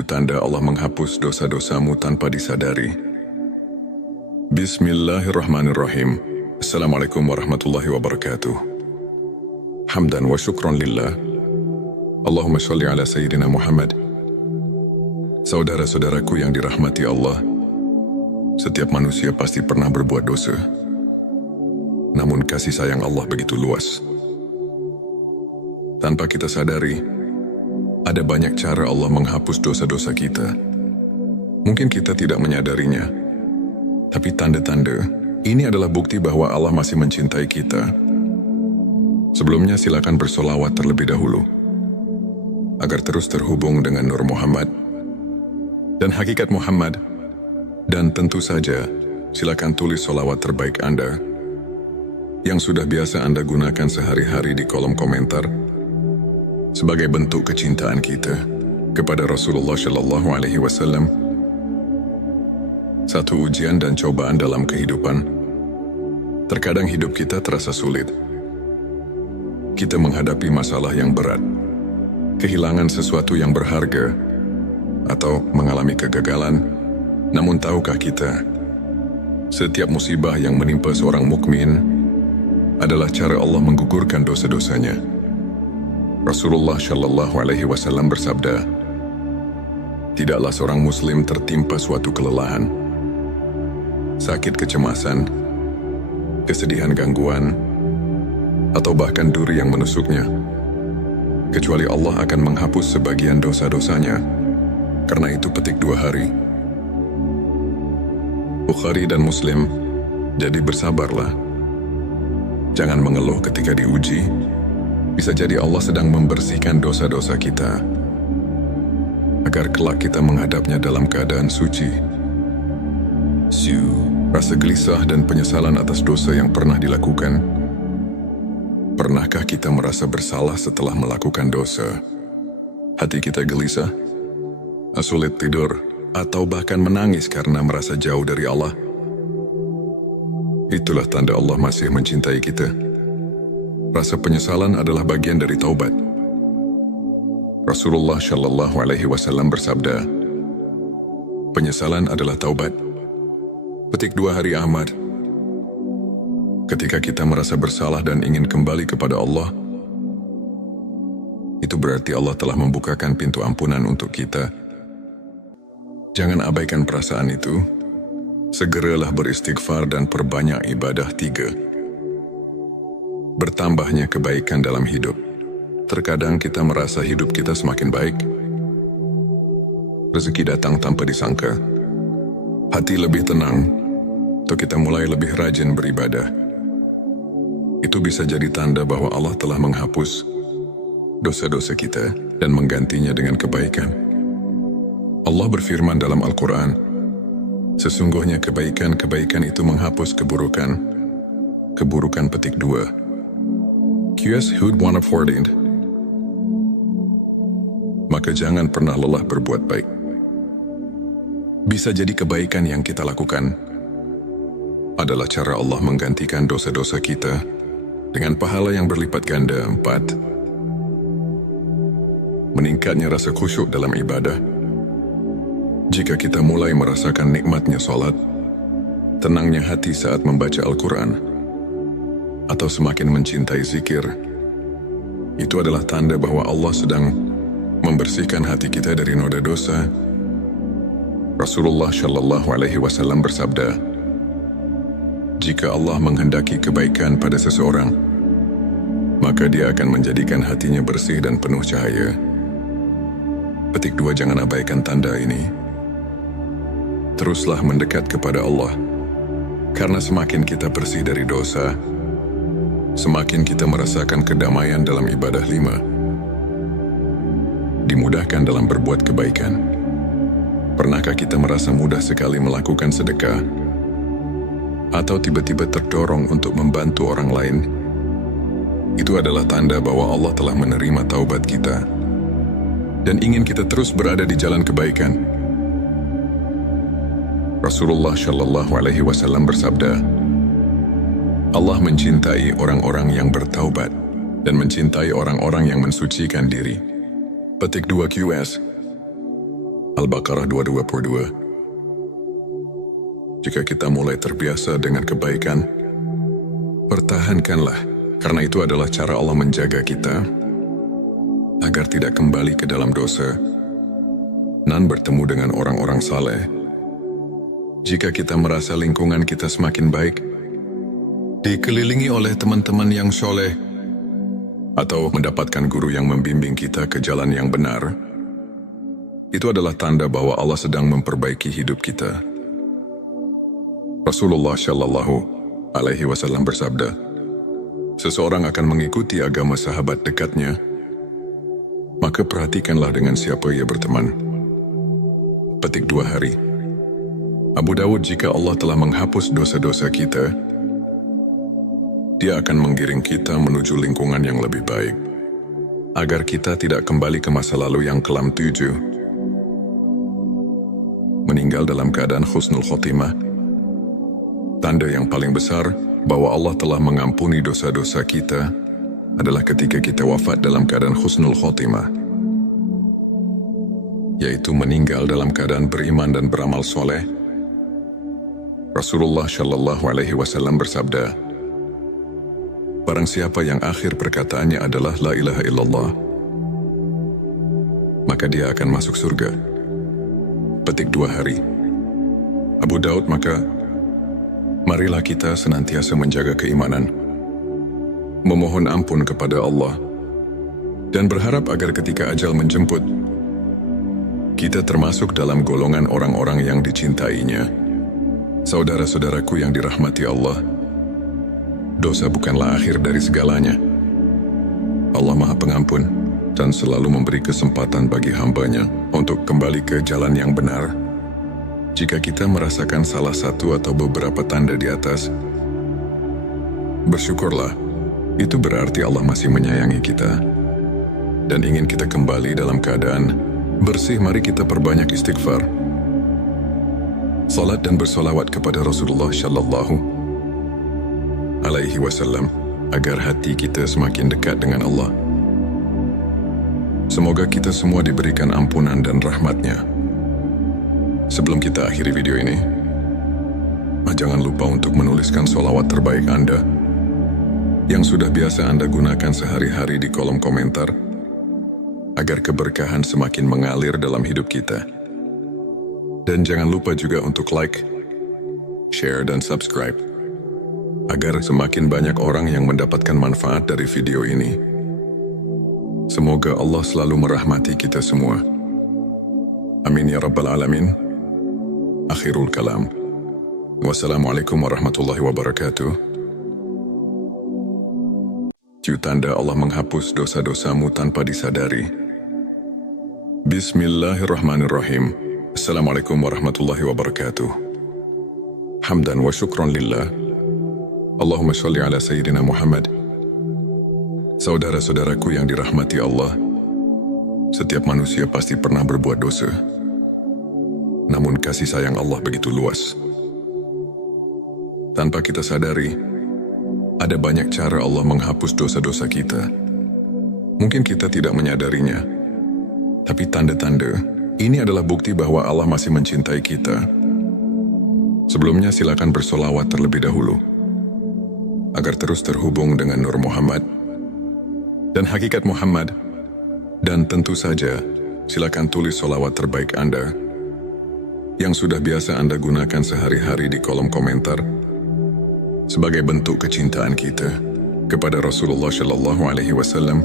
tanda Allah menghapus dosa-dosamu tanpa disadari. Bismillahirrahmanirrahim. Assalamualaikum warahmatullahi wabarakatuh. Hamdan wa syukran lillah. Allahumma sholli ala Sayyidina Muhammad. Saudara-saudaraku yang dirahmati Allah, setiap manusia pasti pernah berbuat dosa. Namun kasih sayang Allah begitu luas. Tanpa kita sadari, ada banyak cara Allah menghapus dosa-dosa kita. Mungkin kita tidak menyadarinya, tapi tanda-tanda ini adalah bukti bahwa Allah masih mencintai kita. Sebelumnya silakan bersolawat terlebih dahulu, agar terus terhubung dengan Nur Muhammad dan hakikat Muhammad. Dan tentu saja, silakan tulis solawat terbaik Anda yang sudah biasa Anda gunakan sehari-hari di kolom komentar sebagai bentuk kecintaan kita kepada Rasulullah Shallallahu Alaihi Wasallam. Satu ujian dan cobaan dalam kehidupan. Terkadang hidup kita terasa sulit. Kita menghadapi masalah yang berat, kehilangan sesuatu yang berharga, atau mengalami kegagalan. Namun tahukah kita, setiap musibah yang menimpa seorang mukmin adalah cara Allah menggugurkan dosa-dosanya. Rasulullah Shallallahu Alaihi Wasallam bersabda, tidaklah seorang muslim tertimpa suatu kelelahan, sakit kecemasan, kesedihan gangguan, atau bahkan duri yang menusuknya, kecuali Allah akan menghapus sebagian dosa-dosanya. Karena itu petik 2 hari. Bukhari dan Muslim, jadi bersabarlah. Jangan mengeluh ketika diuji. Bisa jadi Allah sedang membersihkan dosa-dosa kita, agar kelak kita menghadapnya dalam keadaan suci. Rasa gelisah dan penyesalan atas dosa yang pernah dilakukan. Pernahkah kita merasa bersalah setelah melakukan dosa? Hati kita gelisah, sulit tidur, atau bahkan menangis karena merasa jauh dari Allah. Itulah tanda Allah masih mencintai kita. Rasa penyesalan adalah bagian dari taubat. Rasulullah Shallallahu Alaihi Wasallam bersabda, penyesalan adalah taubat. Petik 2 hari Ahmad. Ketika kita merasa bersalah dan ingin kembali kepada Allah, itu berarti Allah telah membukakan pintu ampunan untuk kita. Jangan abaikan perasaan itu. Segeralah beristighfar dan perbanyak ibadah. 3. Bertambahnya kebaikan dalam hidup. Terkadang kita merasa hidup kita semakin baik. Rezeki datang tanpa disangka. Hati lebih tenang, atau kita mulai lebih rajin beribadah. Itu bisa jadi tanda bahwa Allah telah menghapus dosa-dosa kita dan menggantinya dengan kebaikan. Allah berfirman dalam Al-Quran, sesungguhnya kebaikan-kebaikan itu menghapus keburukan. Keburukan petik 2. QS Hud 114. Maka jangan pernah lelah berbuat baik. Bisa jadi kebaikan yang kita lakukan adalah cara Allah menggantikan dosa-dosa kita dengan pahala yang berlipat ganda. 4. Meningkatnya rasa khusyuk dalam ibadah. Jika kita mulai merasakan nikmatnya salat, tenangnya hati saat membaca Al-Quran, atau semakin mencintai zikir, itu adalah tanda bahwa Allah sedang membersihkan hati kita dari noda dosa. Rasulullah Shallallahu Alaihi Wasallam bersabda, jika Allah menghendaki kebaikan pada seseorang, maka Dia akan menjadikan hatinya bersih dan penuh cahaya. Petik 2. Jangan abaikan tanda ini. Teruslah mendekat kepada Allah, karena semakin kita bersih dari dosa, semakin kita merasakan kedamaian dalam ibadah. 5. Dimudahkan dalam berbuat kebaikan. Pernahkah kita merasa mudah sekali melakukan sedekah, atau tiba-tiba terdorong untuk membantu orang lain? Itu adalah tanda bahwa Allah telah menerima taubat kita dan ingin kita terus berada di jalan kebaikan. Rasulullah Shallallahu Alaihi Wasallam bersabda, Allah mencintai orang-orang yang bertaubat dan mencintai orang-orang yang mensucikan diri. Petik 2 QS. Al-Baqarah 222. Jika kita mulai terbiasa dengan kebaikan, pertahankanlah, karena itu adalah cara Allah menjaga kita agar tidak kembali ke dalam dosa dan bertemu dengan orang-orang saleh. Jika kita merasa lingkungan kita semakin baik, dikelilingi oleh teman-teman yang soleh, atau mendapatkan guru yang membimbing kita ke jalan yang benar, itu adalah tanda bahwa Allah sedang memperbaiki hidup kita. Rasulullah Shallallahu Alaihi Wasallam bersabda, seseorang akan mengikuti agama sahabat dekatnya, maka perhatikanlah dengan siapa ia berteman. Petik 2 hari. Abu Dawud, jika Allah telah menghapus dosa-dosa kita, Dia akan menggiring kita menuju lingkungan yang lebih baik, agar kita tidak kembali ke masa lalu yang kelam. 7. Meninggal dalam keadaan husnul khotimah. Tanda yang paling besar bahwa Allah telah mengampuni dosa-dosa kita adalah ketika kita wafat dalam keadaan husnul khotimah, yaitu meninggal dalam keadaan beriman dan beramal soleh. Rasulullah Shallallahu Alaihi Wasallam bersabda, barang siapa yang akhir perkataannya adalah la ilaha illallah, maka dia akan masuk surga. Petik 2 hari. Abu Daud, maka marilah kita senantiasa menjaga keimanan, memohon ampun kepada Allah, dan berharap agar ketika ajal menjemput, kita termasuk dalam golongan orang-orang yang dicintainya. Saudara-saudaraku yang dirahmati Allah, dosa bukanlah akhir dari segalanya. Allah Maha Pengampun dan selalu memberi kesempatan bagi hambanya untuk kembali ke jalan yang benar. Jika kita merasakan salah satu atau beberapa tanda di atas, bersyukurlah. Itu berarti Allah masih menyayangi kita dan ingin kita kembali dalam keadaan bersih. Mari kita perbanyak istighfar, salat dan bersolawat kepada Rasulullah Shallallahu Alaihi Wasallam agar hati kita semakin dekat dengan Allah. Semoga kita semua diberikan ampunan dan rahmatnya. Sebelum kita akhiri video ini, jangan lupa untuk menuliskan sholawat terbaik Anda yang sudah biasa Anda gunakan sehari-hari di kolom komentar, agar keberkahan semakin mengalir dalam hidup kita. Dan jangan lupa juga untuk like, share, dan subscribe, agar semakin banyak orang yang mendapatkan manfaat dari video ini. Semoga Allah selalu merahmati kita semua. Amin ya Rabbal Alamin. Akhirul kalam. Wassalamualaikum warahmatullahi wabarakatuh. Tanda Allah menghapus dosa-dosamu tanpa disadari. Bismillahirrahmanirrahim. Assalamualaikum warahmatullahi wabarakatuh. Hamdan wa syukran lillah. Allahumma sholli ala Sayyidina Muhammad. Saudara-saudaraku yang dirahmati Allah, setiap manusia pasti pernah berbuat dosa. Namun kasih sayang Allah begitu luas. Tanpa kita sadari, ada banyak cara Allah menghapus dosa-dosa kita. Mungkin kita tidak menyadarinya, tapi tanda-tanda ini adalah bukti bahwa Allah masih mencintai kita. Sebelumnya silakan bersolawat terlebih dahulu, agar terus terhubung dengan Nur Muhammad dan hakikat Muhammad. Dan tentu saja, silakan tulis solawat terbaik Anda yang sudah biasa Anda gunakan sehari-hari di kolom komentar, sebagai bentuk kecintaan kita kepada Rasulullah Shallallahu Alaihi Wasallam.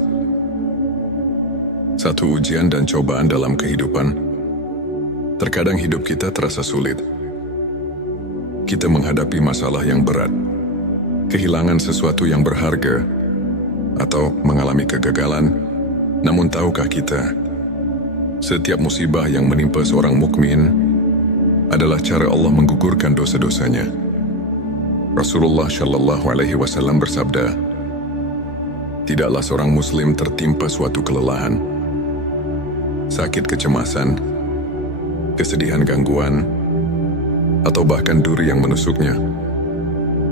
Satu ujian dan cobaan dalam kehidupan. Terkadang hidup kita terasa sulit. Kita menghadapi masalah yang berat, kehilangan sesuatu yang berharga, atau mengalami kegagalan. Namun tahukah kita, setiap musibah yang menimpa seorang mukmin adalah cara Allah menggugurkan dosa-dosanya. Rasulullah Shallallahu Alaihi Wasallam bersabda, tidaklah seorang muslim tertimpa suatu kelelahan, sakit, kecemasan, kesedihan, gangguan, atau bahkan duri yang menusuknya,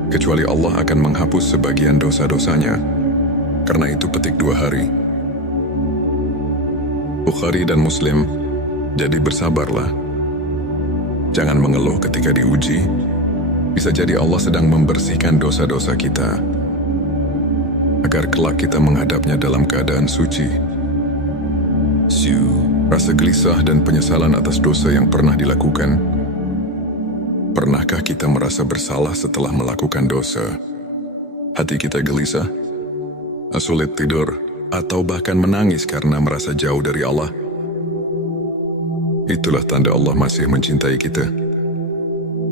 kecuali Allah akan menghapus sebagian dosa-dosanya. Karena itu petik 2 hari. Bukhari dan Muslim Jadi bersabarlah. Jangan mengeluh ketika diuji. Bisa jadi Allah sedang membersihkan dosa-dosa kita, agar kelak kita menghadapnya dalam keadaan suci. Rasa gelisah dan penyesalan atas dosa yang pernah dilakukan. Pernahkah kita merasa bersalah setelah melakukan dosa? Hati kita gelisah, sulit tidur, atau bahkan menangis karena merasa jauh dari Allah. Itulah tanda Allah masih mencintai kita.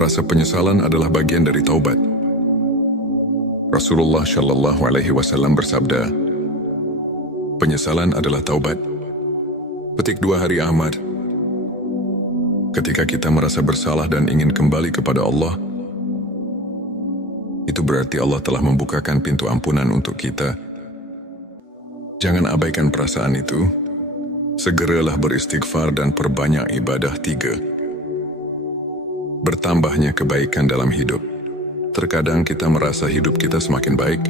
Rasa penyesalan adalah bagian dari taubat. Rasulullah Shallallahu Alaihi Wasallam bersabda, penyesalan adalah taubat. Petik 2 Hari Ahmad. Ketika kita merasa bersalah dan ingin kembali kepada Allah, itu berarti Allah telah membukakan pintu ampunan untuk kita. Jangan abaikan perasaan itu. Segeralah beristighfar dan perbanyak ibadah. 3. Bertambahnya kebaikan dalam hidup. Terkadang kita merasa hidup kita semakin baik.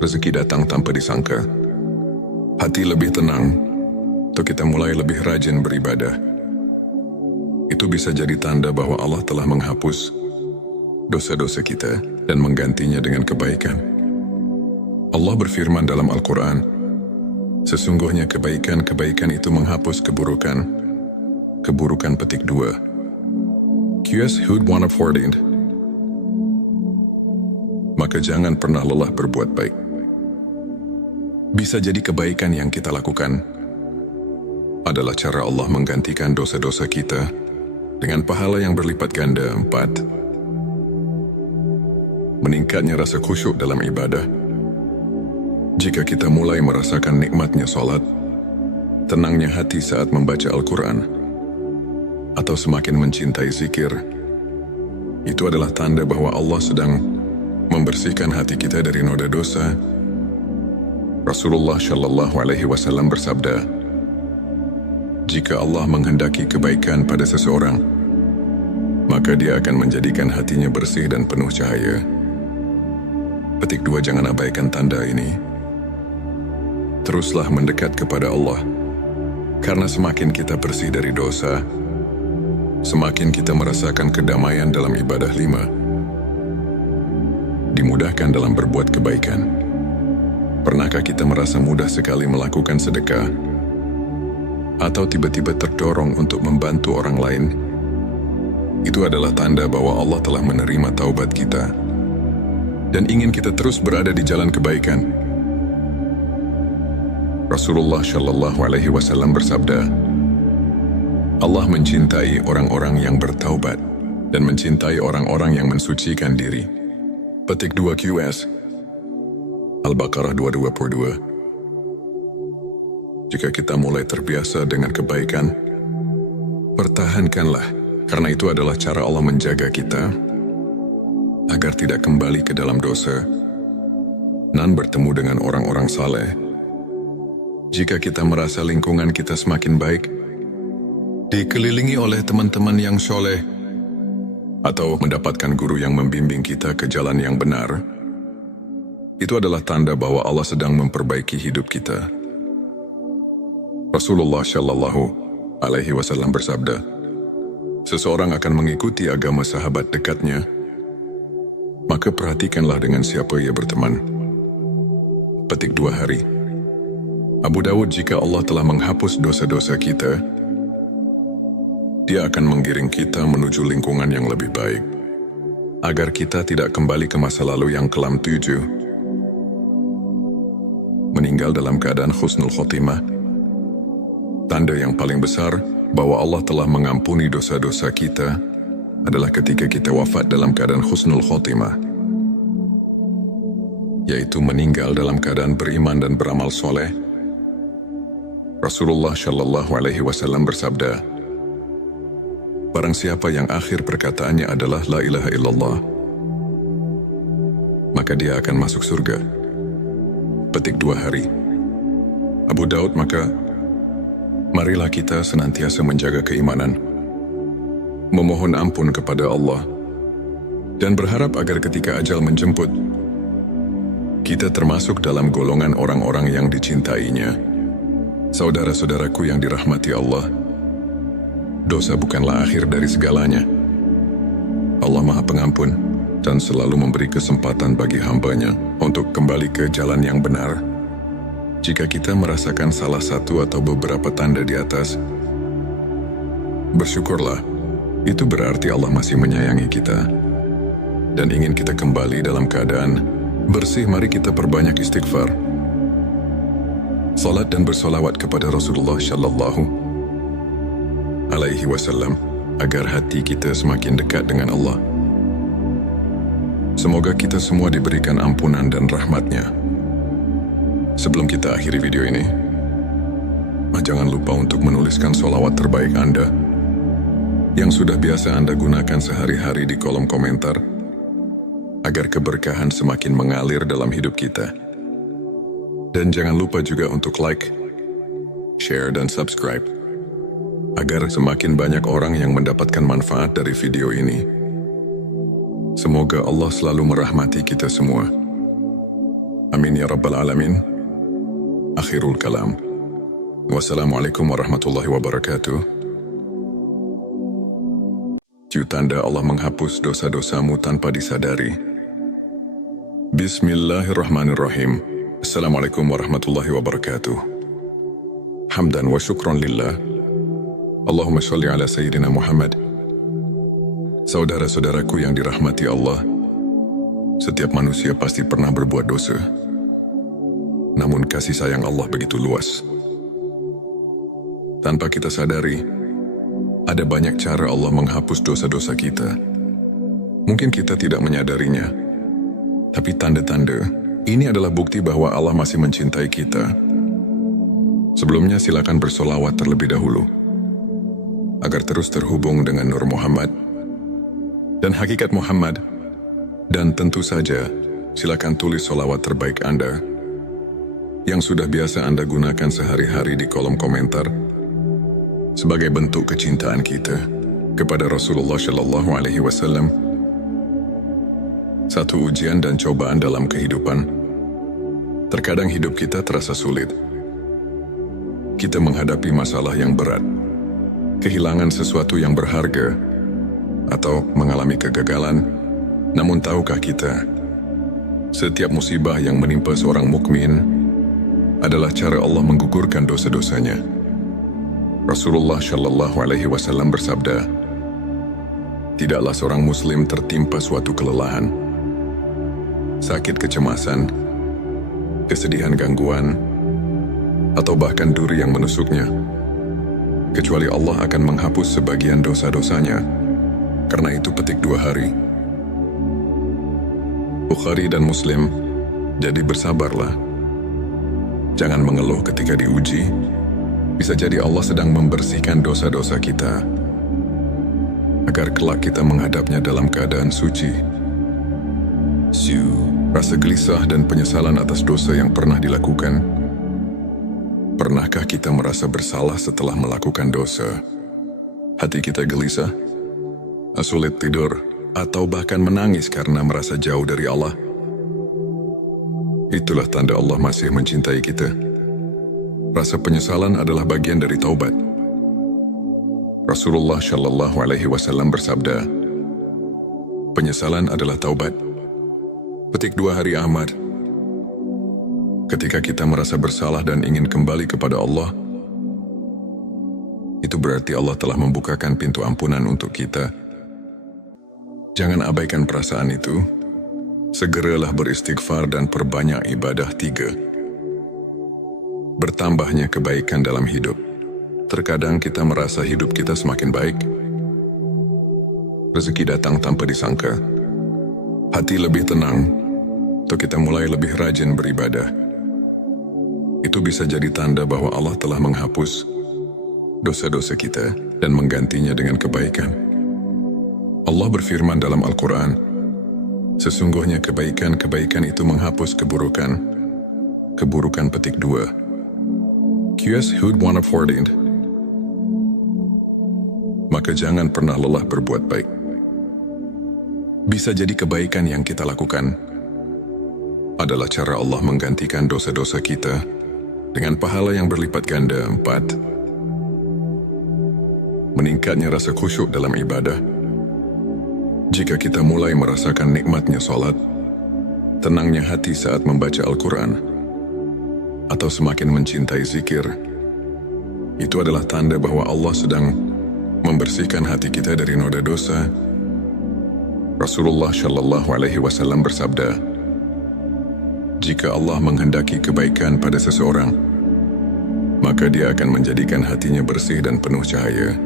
Rezeki datang tanpa disangka. Hati lebih tenang, atau kita mulai lebih rajin beribadah. Itu bisa jadi tanda bahwa Allah telah menghapus dosa-dosa kita dan menggantinya dengan kebaikan. Allah berfirman dalam Al-Quran, sesungguhnya kebaikan-kebaikan itu menghapus keburukan. Keburukan petik 2. QS Hud 114. Maka jangan pernah lelah berbuat baik. Bisa jadi kebaikan yang kita lakukan adalah cara Allah menggantikan dosa-dosa kita dengan pahala yang berlipat ganda. 4. Meningkatnya rasa khusyuk dalam ibadah. Jika kita mulai merasakan nikmatnya salat, tenangnya hati saat membaca Al-Quran, atau semakin mencintai zikir, itu adalah tanda bahwa Allah sedang membersihkan hati kita dari noda dosa. Rasulullah Shallallahu Alaihi Wasallam bersabda, jika Allah menghendaki kebaikan pada seseorang, maka Dia akan menjadikan hatinya bersih dan penuh cahaya. Petik 2. Jangan abaikan tanda ini. Teruslah mendekat kepada Allah, karena semakin kita bersih dari dosa, semakin kita merasakan kedamaian dalam ibadah. 5. Dimudahkan dalam berbuat kebaikan. Pernahkah kita merasa mudah sekali melakukan sedekah? Atau tiba-tiba terdorong untuk membantu orang lain? Itu adalah tanda bahwa Allah telah menerima taubat kita dan ingin kita terus berada di jalan kebaikan. Rasulullah Shallallahu Alaihi Wasallam bersabda, Allah mencintai orang-orang yang bertaubat dan mencintai orang-orang yang mensucikan diri. Petik 2 QS Al-Baqarah 222. Jika kita mulai terbiasa dengan kebaikan, pertahankanlah, karena itu adalah cara Allah menjaga kita agar tidak kembali ke dalam dosa dan bertemu dengan orang-orang saleh. Jika kita merasa lingkungan kita semakin baik, dikelilingi oleh teman-teman yang soleh, atau mendapatkan guru yang membimbing kita ke jalan yang benar, itu adalah tanda bahwa Allah sedang memperbaiki hidup kita. Rasulullah Shallallahu Alaihi Wasallam bersabda, seseorang akan mengikuti agama sahabat dekatnya, maka perhatikanlah dengan siapa ia berteman. Petik 2 hari. Abu Dawud, jika Allah telah menghapus dosa-dosa kita, Dia akan menggiring kita menuju lingkungan yang lebih baik, agar kita tidak kembali ke masa lalu yang kelam. 7. Meninggal dalam keadaan husnul khotimah. Tanda yang paling besar bahwa Allah telah mengampuni dosa-dosa kita adalah ketika kita wafat dalam keadaan husnul khotimah, yaitu meninggal dalam keadaan beriman dan beramal soleh. Rasulullah Shallallahu Alaihi Wasallam bersabda, barang siapa yang akhir perkataannya adalah La ilaha illallah, maka dia akan masuk surga. Petik 2 hari. Abu Daud, maka marilah kita senantiasa menjaga keimanan, memohon ampun kepada Allah, dan berharap agar ketika ajal menjemput, kita termasuk dalam golongan orang-orang yang dicintainya. Saudara-saudaraku yang dirahmati Allah, dosa bukanlah akhir dari segalanya. Allah Maha Pengampun dan selalu memberi kesempatan bagi hamba-Nya untuk kembali ke jalan yang benar. Jika kita merasakan salah satu atau beberapa tanda di atas, bersyukurlah. Itu berarti Allah masih menyayangi kita dan ingin kita kembali dalam keadaan bersih. Mari kita perbanyak istighfar, salat dan bersolawat kepada Rasulullah Shallallahu Alaihi Wasallam agar hati kita semakin dekat dengan Allah. Semoga kita semua diberikan ampunan dan rahmat-Nya. Sebelum kita akhiri video ini, jangan lupa untuk menuliskan sholawat terbaik Anda yang sudah biasa Anda gunakan sehari-hari di kolom komentar agar keberkahan semakin mengalir dalam hidup kita. Dan jangan lupa juga untuk like, share, dan subscribe agar semakin banyak orang yang mendapatkan manfaat dari video ini. Semoga Allah selalu merahmati kita semua. Amin ya Rabbal Alamin. Akhirul kalam. Wassalamualaikum warahmatullahi wabarakatuh. Tanda Allah menghapus dosa-dosamu tanpa disadari. Bismillahirrahmanirrahim. Assalamualaikum warahmatullahi wabarakatuh. Hamdan wa syukran lillah. Allahumma sholli ala Sayyidina Muhammad. Saudara-saudaraku yang dirahmati Allah, setiap manusia pasti pernah berbuat dosa. Namun kasih sayang Allah begitu luas. Tanpa kita sadari, ada banyak cara Allah menghapus dosa-dosa kita. Mungkin kita tidak menyadarinya, tapi tanda-tanda ini adalah bukti bahwa Allah masih mencintai kita. Sebelumnya silakan bersolawat terlebih dahulu agar terus terhubung dengan Nur Muhammad dan hakikat Muhammad. Dan tentu saja, silakan tulis solawat terbaik Anda yang sudah biasa Anda gunakan sehari-hari di kolom komentar sebagai bentuk kecintaan kita kepada Rasulullah Shallallahu Alaihi Wasallam. Satu ujian dan cobaan dalam kehidupan. Terkadang hidup kita terasa sulit. Kita menghadapi masalah yang berat, kehilangan sesuatu yang berharga, atau mengalami kegagalan. Namun tahukah kita, setiap musibah yang menimpa seorang mukmin adalah cara Allah menggugurkan dosa-dosanya. Rasulullah Shallallahu Alaihi Wasallam bersabda, tidaklah seorang muslim tertimpa suatu kelelahan, sakit kecemasan, kesedihan gangguan, atau bahkan duri yang menusuknya, kecuali Allah akan menghapus sebagian dosa-dosanya. Karena itu petik 2 hari. Bukhari dan Muslim. Jadi bersabarlah. Jangan mengeluh ketika diuji. Bisa jadi Allah sedang membersihkan dosa-dosa kita agar kelak kita menghadapnya dalam keadaan suci. Rasa gelisah dan penyesalan atas dosa yang pernah dilakukan. Pernahkah kita merasa bersalah setelah melakukan dosa? Hati kita gelisah, sulit tidur, atau bahkan menangis karena merasa jauh dari Allah. Itulah tanda Allah masih mencintai kita. Rasa penyesalan adalah bagian dari taubat. Rasulullah Shallallahu Alaihi Wasallam bersabda, penyesalan adalah taubat. Petik 2 hari Ahmad. Ketika kita merasa bersalah dan ingin kembali kepada Allah, itu berarti Allah telah membukakan pintu ampunan untuk kita. Jangan abaikan perasaan itu. Segeralah beristighfar dan perbanyak ibadah. 3. Bertambahnya kebaikan dalam hidup. Terkadang kita merasa hidup kita semakin baik. Rezeki datang tanpa disangka. Hati lebih tenang, atau kita mulai lebih rajin beribadah. Itu bisa jadi tanda bahwa Allah telah menghapus dosa-dosa kita dan menggantinya dengan kebaikan. Allah berfirman dalam Al-Quran, sesungguhnya kebaikan-kebaikan itu menghapus keburukan. Keburukan petik 2. QS Hud 114. Maka jangan pernah lelah berbuat baik. Bisa jadi kebaikan yang kita lakukan adalah cara Allah menggantikan dosa-dosa kita dengan pahala yang berlipat ganda. 4. Meningkatnya rasa khusyuk dalam ibadah. Jika kita mulai merasakan nikmatnya solat, tenangnya hati saat membaca Al-Quran, atau semakin mencintai zikir, itu adalah tanda bahwa Allah sedang membersihkan hati kita dari noda dosa. Rasulullah Shallallahu Alaihi Wasallam bersabda, jika Allah menghendaki kebaikan pada seseorang, maka Dia akan menjadikan hatinya bersih dan penuh cahaya.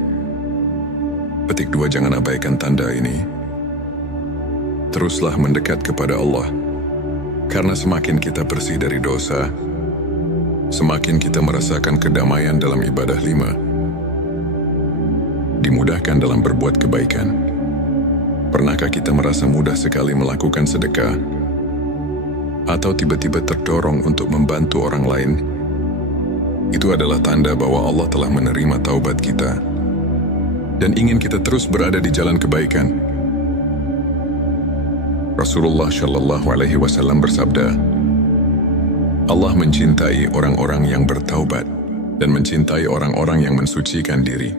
Petik 2. Jangan abaikan tanda ini. Teruslah mendekat kepada Allah, karena semakin kita bersih dari dosa, semakin kita merasakan kedamaian dalam ibadah. 5. Dimudahkan dalam berbuat kebaikan. Pernahkah kita merasa mudah sekali melakukan sedekah, atau tiba-tiba terdorong untuk membantu orang lain? Itu adalah tanda bahwa Allah telah menerima taubat kita dan ingin kita terus berada di jalan kebaikan. Rasulullah Shallallahu Alaihi Wasallam bersabda, Allah mencintai orang-orang yang bertaubat dan mencintai orang-orang yang mensucikan diri.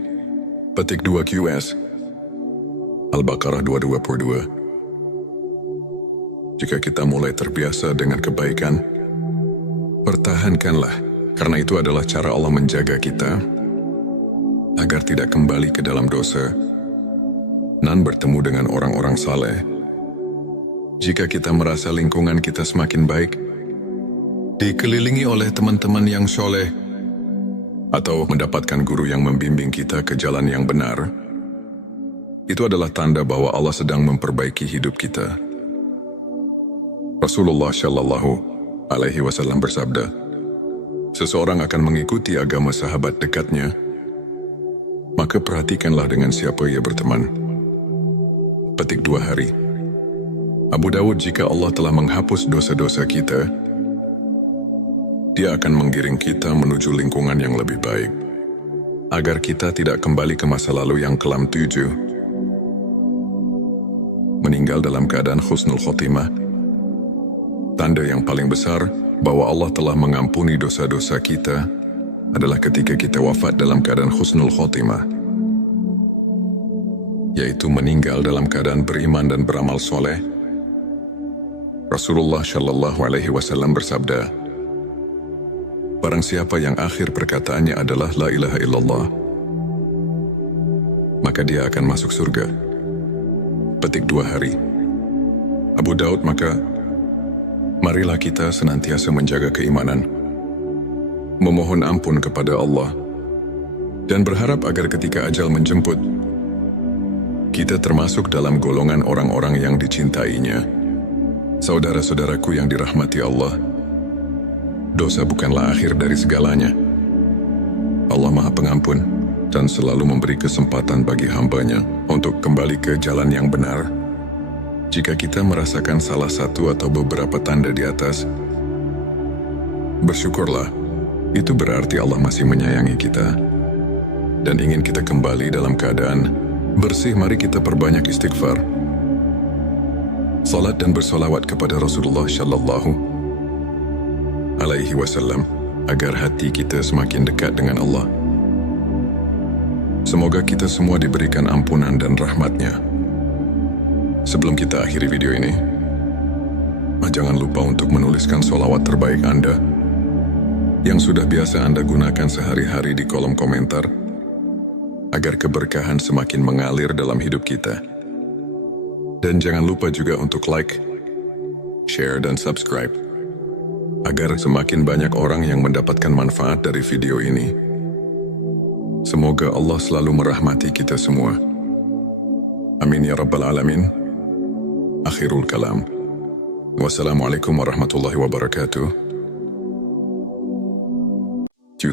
Petik 2 QS Al-Baqarah 222. Jika kita mulai terbiasa dengan kebaikan, pertahankanlah, karena itu adalah cara Allah menjaga kita agar tidak kembali ke dalam dosa dan bertemu dengan orang-orang saleh. Jika kita merasa lingkungan kita semakin baik, dikelilingi oleh teman-teman yang soleh, atau mendapatkan guru yang membimbing kita ke jalan yang benar, itu adalah tanda bahwa Allah sedang memperbaiki hidup kita. Rasulullah Shallallahu Alaihi Wasallam bersabda, seseorang akan mengikuti agama sahabat dekatnya, maka perhatikanlah dengan siapa ia berteman. Petik 2 hari. Abu Dawud, jika Allah telah menghapus dosa-dosa kita, Dia akan menggiring kita menuju lingkungan yang lebih baik, agar kita tidak kembali ke masa lalu yang kelam. 7. Meninggal dalam keadaan husnul khotimah. Tanda yang paling besar bahwa Allah telah mengampuni dosa-dosa kita adalah ketika kita wafat dalam keadaan husnul khotimah, yaitu meninggal dalam keadaan beriman dan beramal soleh. Rasulullah Shallallahu Alaihi Wasallam bersabda, barang siapa yang akhir perkataannya adalah La ilaha illallah, maka dia akan masuk surga. Petik 2 hari. Abu Daud, maka marilah kita senantiasa menjaga keimanan, memohon ampun kepada Allah, dan berharap agar ketika ajal menjemput, kita termasuk dalam golongan orang-orang yang dicintainya. Saudara-saudaraku yang dirahmati Allah, dosa bukanlah akhir dari segalanya. Allah Maha Pengampun dan selalu memberi kesempatan bagi hamba-Nya untuk kembali ke jalan yang benar. Jika kita merasakan salah satu atau beberapa tanda di atas, bersyukurlah. Itu berarti Allah masih menyayangi kita dan ingin kita kembali dalam keadaan bersih. Mari kita perbanyak istighfar, salat dan bersolawat kepada Rasulullah Shallallahu Alaihi Wasallam agar hati kita semakin dekat dengan Allah. Semoga kita semua diberikan ampunan dan rahmat-Nya. Sebelum kita akhiri video ini, jangan lupa untuk menuliskan sholawat terbaik Anda yang sudah biasa Anda gunakan sehari-hari di kolom komentar, agar keberkahan semakin mengalir dalam hidup kita. Dan jangan lupa juga untuk like, share, dan subscribe, agar semakin banyak orang yang mendapatkan manfaat dari video ini. Semoga Allah selalu merahmati kita semua. Amin ya Rabbal Alamin. Akhirul kalam. Wassalamualaikum warahmatullahi wabarakatuh.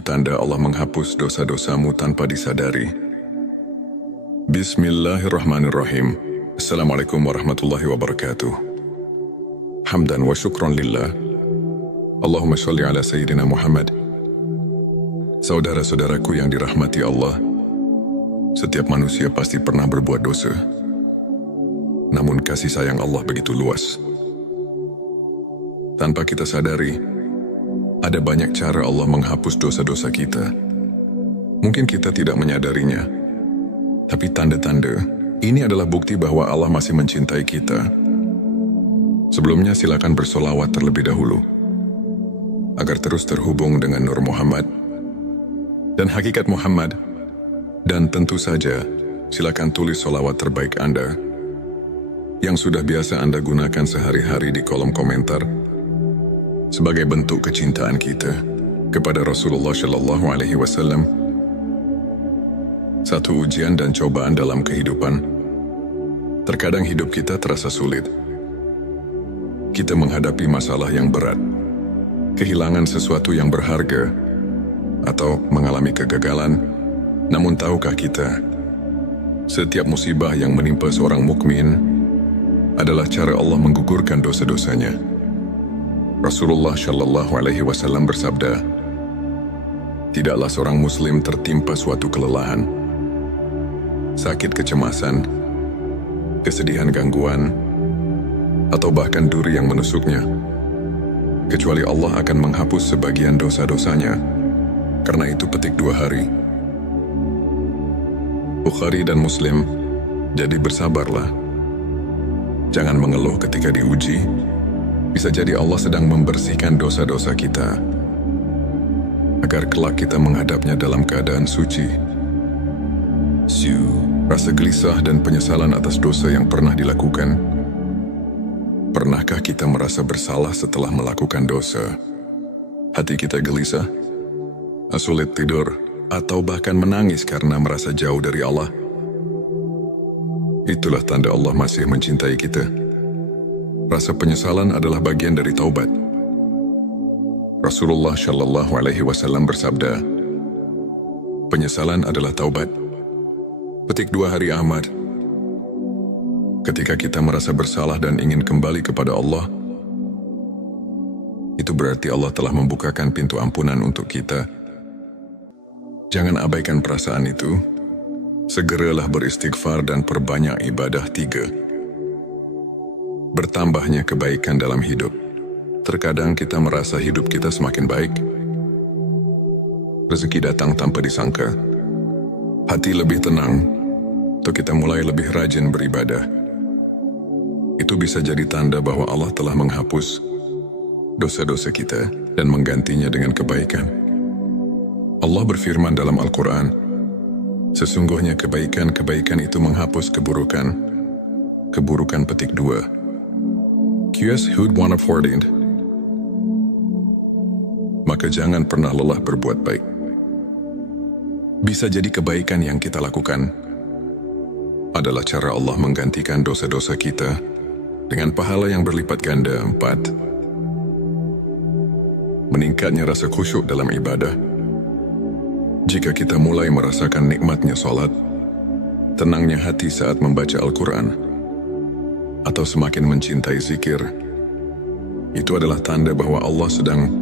Tanda Allah menghapus dosa-dosamu tanpa disadari. Bismillahirrahmanirrahim. Assalamualaikum warahmatullahi wabarakatuh. Hamdan wa syukran lillah. Allahumma sholli ala Sayyidina Muhammad. Saudara-saudaraku yang dirahmati Allah, setiap manusia pasti pernah berbuat dosa. Namun kasih sayang Allah begitu luas. Tanpa kita sadari, Ada banyak cara Allah menghapus dosa-dosa kita. Mungkin kita tidak menyadarinya, tapi tanda-tanda ini adalah bukti bahwa Allah masih mencintai kita. Sebelumnya silakan bersolawat terlebih dahulu, agar terus terhubung dengan Nur Muhammad dan hakikat Muhammad. Dan tentu saja, silakan tulis solawat terbaik Anda yang sudah biasa Anda gunakan sehari-hari di kolom komentar sebagai bentuk kecintaan kita kepada Rasulullah Shallallahu Alaihi Wasallam. Satu ujian dan cobaan dalam kehidupan. Terkadang hidup kita terasa sulit. Kita menghadapi masalah yang berat, kehilangan sesuatu yang berharga, atau mengalami kegagalan. Namun tahukah kita, setiap musibah yang menimpa seorang mukmin adalah cara Allah menggugurkan dosa-dosanya. Rasulullah Shallallahu Alaihi Wasallam bersabda, tidaklah seorang muslim tertimpa suatu kelelahan, sakit kecemasan, kesedihan gangguan, atau bahkan duri yang menusuknya, kecuali Allah akan menghapus sebagian dosa-dosanya. Karena itu petik 2 hari. Bukhari dan Muslim, jadi bersabarlah. Jangan mengeluh ketika diuji. Bisa jadi Allah sedang membersihkan dosa-dosa kita, agar kelak kita menghadapnya dalam keadaan suci. Rasa gelisah dan penyesalan atas dosa yang pernah dilakukan. Pernahkah kita merasa bersalah setelah melakukan dosa? Hati kita gelisah, sulit tidur, atau bahkan menangis karena merasa jauh dari Allah. Itulah tanda Allah masih mencintai kita. Rasa penyesalan adalah bagian dari taubat. Rasulullah Shallallahu Alaihi Wasallam bersabda, penyesalan adalah taubat. Petik 2 hari Ahmad. Ketika kita merasa bersalah dan ingin kembali kepada Allah, itu berarti Allah telah membukakan pintu ampunan untuk kita. Jangan abaikan perasaan itu. Segeralah beristighfar dan perbanyak ibadah. 3. Bertambahnya kebaikan dalam hidup. Terkadang kita merasa hidup kita semakin baik. Rezeki datang tanpa disangka. Hati lebih tenang, atau kita mulai lebih rajin beribadah. Itu bisa jadi tanda bahwa Allah telah menghapus dosa-dosa kita dan menggantinya dengan kebaikan. Allah berfirman dalam Al-Quran, sesungguhnya kebaikan-kebaikan itu menghapus keburukan. Keburukan petik 2. QS Hud 114. Maka jangan pernah lelah berbuat baik. Bisa jadi kebaikan yang kita lakukan adalah cara Allah menggantikan dosa-dosa kita dengan pahala yang berlipat ganda. 4. Meningkatnya rasa khusyuk dalam ibadah. Jika kita mulai merasakan nikmatnya salat, tenangnya hati saat membaca Al-Quran, atau semakin mencintai zikir, itu adalah tanda bahwa Allah sedang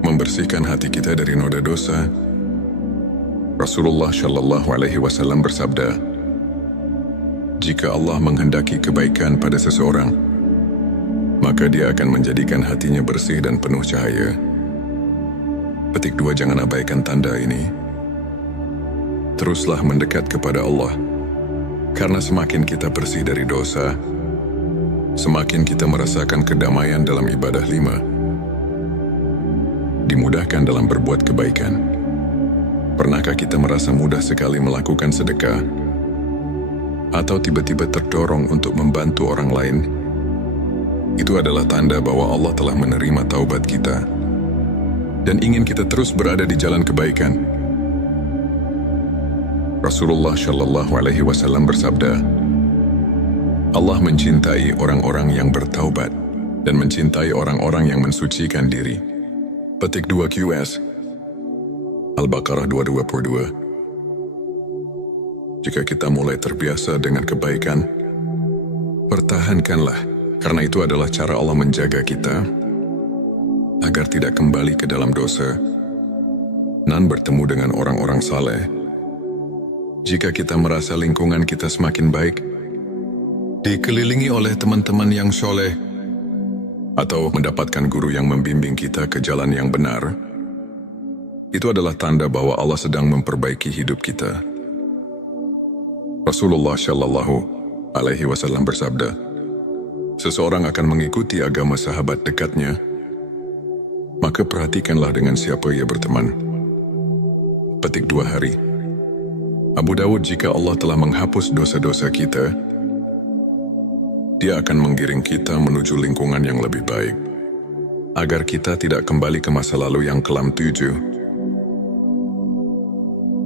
membersihkan hati kita dari noda dosa. Rasulullah Shallallahu Alaihi Wasallam bersabda, jika Allah menghendaki kebaikan pada seseorang, maka Dia akan menjadikan hatinya bersih dan penuh cahaya. Petik 2. Jangan abaikan tanda ini. Teruslah mendekat kepada Allah, karena semakin kita bersih dari dosa, semakin kita merasakan kedamaian dalam ibadah. 5. Dimudahkan dalam berbuat kebaikan. Pernahkah kita merasa mudah sekali melakukan sedekah, atau tiba-tiba terdorong untuk membantu orang lain? Itu adalah tanda bahwa Allah telah menerima taubat kita dan ingin kita terus berada di jalan kebaikan. Rasulullah Shallallahu Alaihi Wasallam bersabda, Allah mencintai orang-orang yang bertaubat dan mencintai orang-orang yang mensucikan diri. Petik 2 QS Al-Baqarah 222. Jika kita mulai terbiasa dengan kebaikan, pertahankanlah, karena itu adalah cara Allah menjaga kita agar tidak kembali ke dalam dosa dan bertemu dengan orang-orang saleh. Jika kita merasa lingkungan kita semakin baik, dikelilingi oleh teman-teman yang soleh, atau mendapatkan guru yang membimbing kita ke jalan yang benar, itu adalah tanda bahwa Allah sedang memperbaiki hidup kita. Rasulullah Shallallahu Alaihi Wasallam bersabda, seseorang akan mengikuti agama sahabat dekatnya, maka perhatikanlah dengan siapa ia berteman. Petik 2 hari. Abu Dawud, jika Allah telah menghapus dosa-dosa kita, Dia akan menggiring kita menuju lingkungan yang lebih baik, agar kita tidak kembali ke masa lalu yang kelam 7.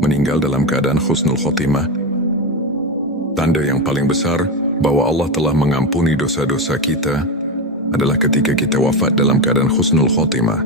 Meninggal dalam keadaan husnul khotimah. Tanda yang paling besar bahwa Allah telah mengampuni dosa-dosa kita adalah ketika kita wafat dalam keadaan husnul khotimah.